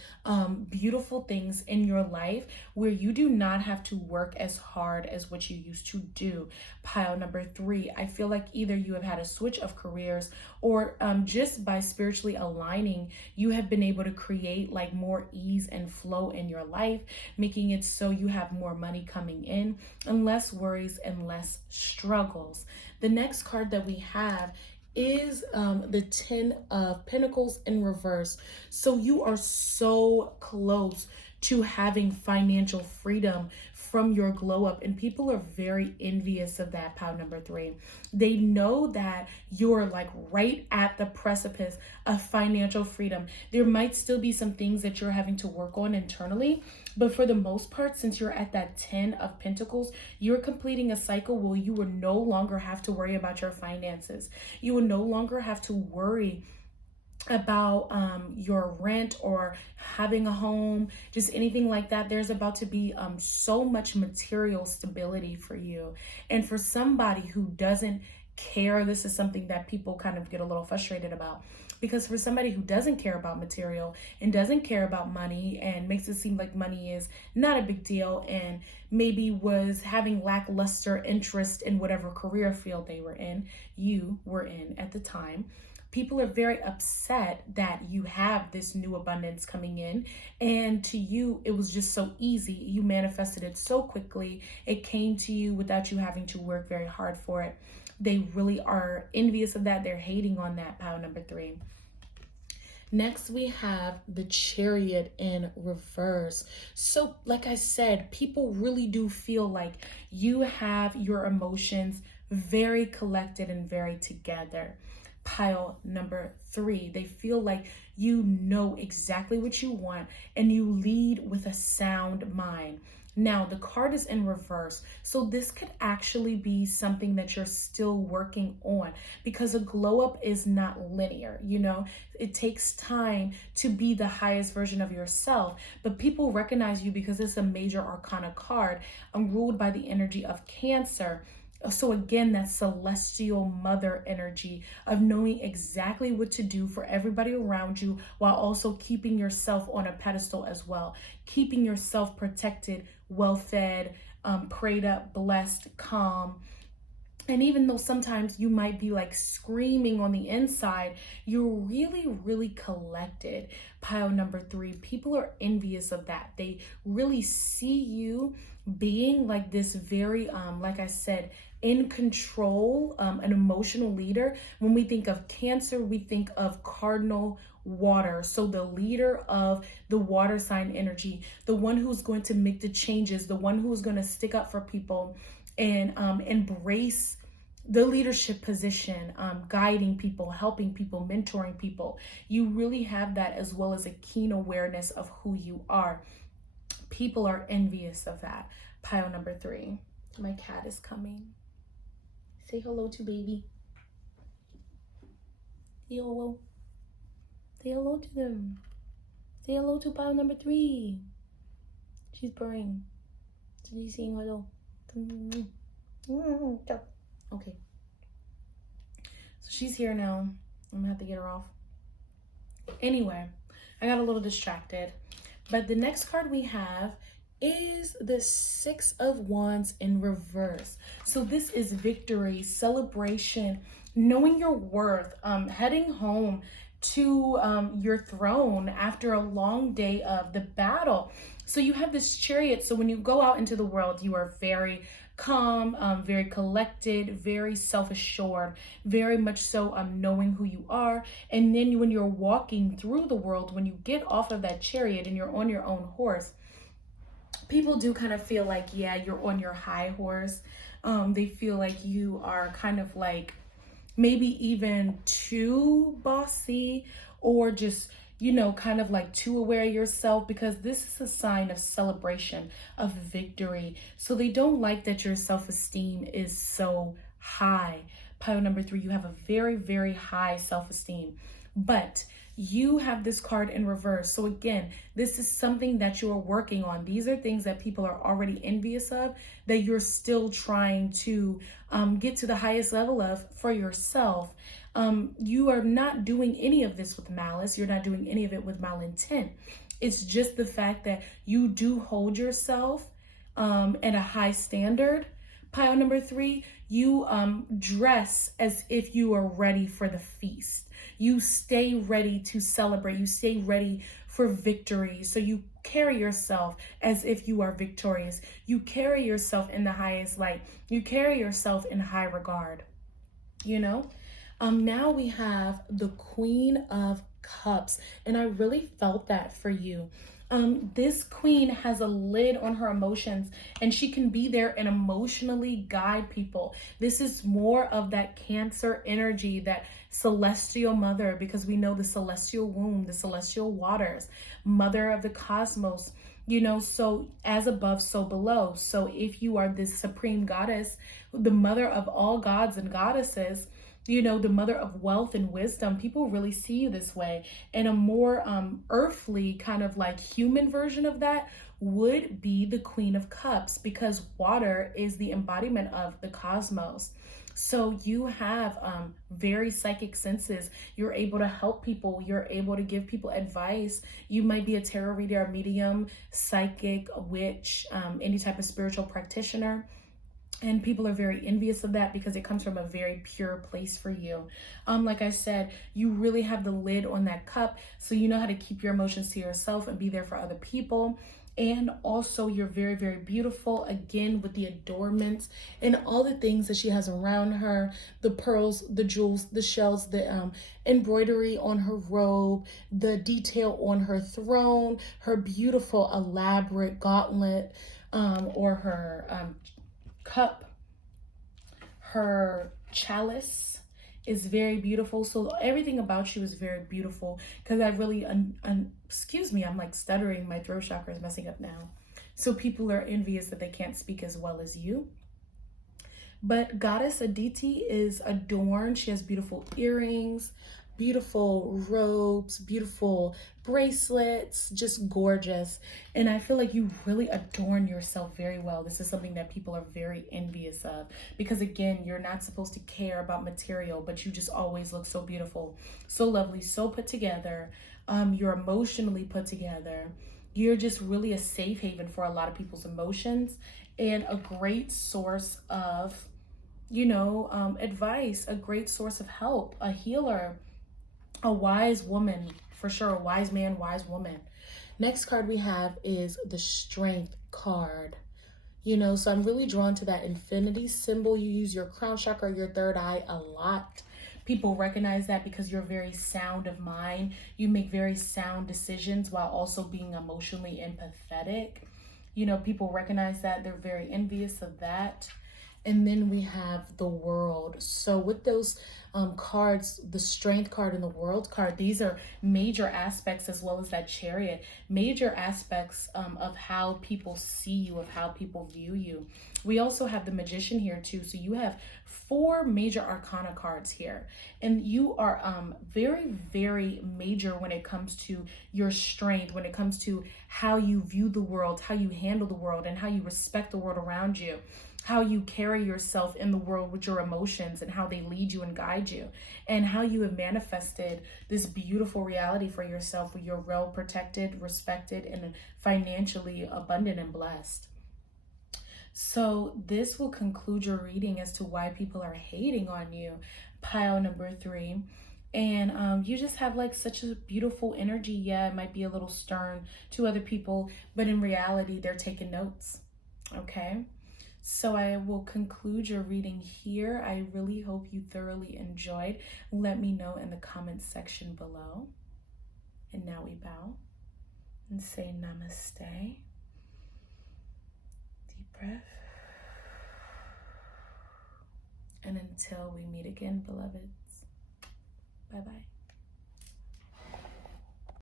beautiful things in your life where you do not have to work as hard as what you used to do. Pile number 3, I feel like either you have had a switch of careers or just by spiritually aligning, you have been able to create like more ease and flow in your life, making it so you have more money coming in and less worries and less struggles. The next card that we have is the 10 of Pentacles in reverse. So you are so close to having financial freedom from your glow up, and people are very envious of that. Pile number 3, they know that you're like right at the precipice of financial freedom. There might still be some things that you're having to work on internally, but for the most part, since you're at that 10 of Pentacles, you're completing a cycle where you will no longer have to worry about your finances. You will no longer have to worry about your rent or having a home, just anything like that. There's about to be so much material stability for you. And for somebody who doesn't care, this is something that people kind of get a little frustrated about, because for somebody who doesn't care about material and doesn't care about money and makes it seem like money is not a big deal, and maybe was having lackluster interest in whatever career field you were in at the time, people are very upset that you have this new abundance coming in, and to you it was just so easy. You manifested it so quickly. It came to you without you having to work very hard for it. They really are envious of that. They're hating on that. Pile number 3. Next, we have the Chariot in reverse. So like I said, people really do feel like you have your emotions very collected and very together. Pile number 3, they feel like you know exactly what you want and you lead with a sound mind. Now, the card is in reverse, so this could actually be something that you're still working on, because a glow up is not linear. You know, it takes time to be the highest version of yourself, but people recognize you because it's a major arcana card ruled by the energy of Cancer. So again, that celestial mother energy of knowing exactly what to do for everybody around you, while also keeping yourself on a pedestal as well, keeping yourself protected, well-fed, prayed up, blessed, calm. And even though sometimes you might be like screaming on the inside, you're really, really collected. Pile number 3, people are envious of that. They really see you being like this very, like I said, in control, an emotional leader. When we think of Cancer, we think of cardinal water. So the leader of the water sign energy, the one who's going to make the changes, the one who's going to stick up for people and embrace the leadership position, guiding people, helping people, mentoring people. You really have that, as well as a keen awareness of who you are. People are envious of that. Pile number 3. My cat is coming. Say hello to baby. Say hello. Say hello to them. Say hello to pile number 3. She's purring. She's saying hello. Okay. So she's here now. I'm gonna have to get her off. Anyway, I got a little distracted. But the next card we have is the 6 of Wands in reverse. So this is victory, celebration, knowing your worth, heading home to your throne after a long day of the battle. So you have this Chariot. So when you go out into the world, you are very calm, very collected, very self-assured, very much so knowing who you are. And then when you're walking through the world, when you get off of that Chariot and you're on your own horse, people do kind of feel like, yeah, you're on your high horse. They feel like you are kind of like maybe even too bossy, or just, you know, kind of like too aware of yourself, because this is a sign of celebration, of victory. So they don't like that your self-esteem is so high. Pile number 3, you have a very, very high self-esteem, but You have this card in reverse. So again, this is something that you are working on. These are things that people are already envious of, that you're still trying to get to the highest level of for yourself. You are not doing any of this with malice. You're not doing any of it with malintent. It's just the fact that you do hold yourself at a high standard. Pile number 3, you dress as if you are ready for the feast. You stay ready to celebrate. You stay ready for victory. So you carry yourself as if you are victorious. You carry yourself in the highest light. You carry yourself in high regard, you know? Now we have the Queen of Cups, and I really felt that for you. This queen has a lid on her emotions, and she can be there and emotionally guide people. This is more of that Cancer energy, that celestial mother, because we know the celestial womb, the celestial waters, mother of the cosmos, you know, so as above, so below. So if you are this supreme goddess, the mother of all gods and goddesses, you know, the mother of wealth and wisdom, people really see you this way. And a more earthly kind of like human version of that would be the Queen of Cups, because water is the embodiment of the cosmos. So you have very psychic senses. You're able to help people. You're able to give people advice. You might be a tarot reader, a medium, psychic, a witch, any type of spiritual practitioner. And people are very envious of that because it comes from a very pure place for you. Like I said, you really have the lid on that cup. So you know how to keep your emotions to yourself and be there for other people. And also you're very, very beautiful, again, with the adornments and all the things that she has around her, the pearls, the jewels, the shells, the embroidery on her robe, the detail on her throne, her beautiful elaborate gauntlet, or her cup, her chalice is very beautiful. So everything about you is very beautiful, because I really, excuse me, I'm like stuttering. My throat chakra is messing up now. So people are envious that they can't speak as well as you. But Goddess Aditi is adorned. She has beautiful earrings, beautiful robes, beautiful bracelets, just gorgeous. And I feel like you really adorn yourself very well. This is something that people are very envious of, because again, you're not supposed to care about material, but you just always look so beautiful, so lovely, so put together. You're emotionally put together. You're just really a safe haven for a lot of people's emotions, and a great source of, you know, advice, a great source of help, a healer, a wise woman, for sure, a wise man, wise woman. Next card we have is the Strength card. You know, so I'm really drawn to that infinity symbol. You use your crown chakra, your third eye a lot. People recognize that because you're very sound of mind. You make very sound decisions while also being emotionally empathetic. You know, people recognize that. They're very envious of that. And then we have the World. So with those cards, the Strength card and the World card, these are major aspects, as well as that Chariot, major aspects of how people see you, of how people view you. We also have the Magician here too. So you have 4 major arcana cards here, and you are very, very major when it comes to your strength, when it comes to how you view the world, how you handle the world, and how you respect the world around you, how you carry yourself in the world with your emotions, and how they lead you and guide you, and how you have manifested this beautiful reality for yourself where you're well protected, respected, and financially abundant and blessed. So this will conclude your reading as to why people are hating on you, pile number 3. And you just have like such a beautiful energy. Yeah, it might be a little stern to other people, but in reality, they're taking notes. Okay. So I will conclude your reading here. I really hope you thoroughly enjoyed. Let me know in the comments section below. And now we bow and say namaste. Deep breath. And until we meet again, beloveds, bye-bye.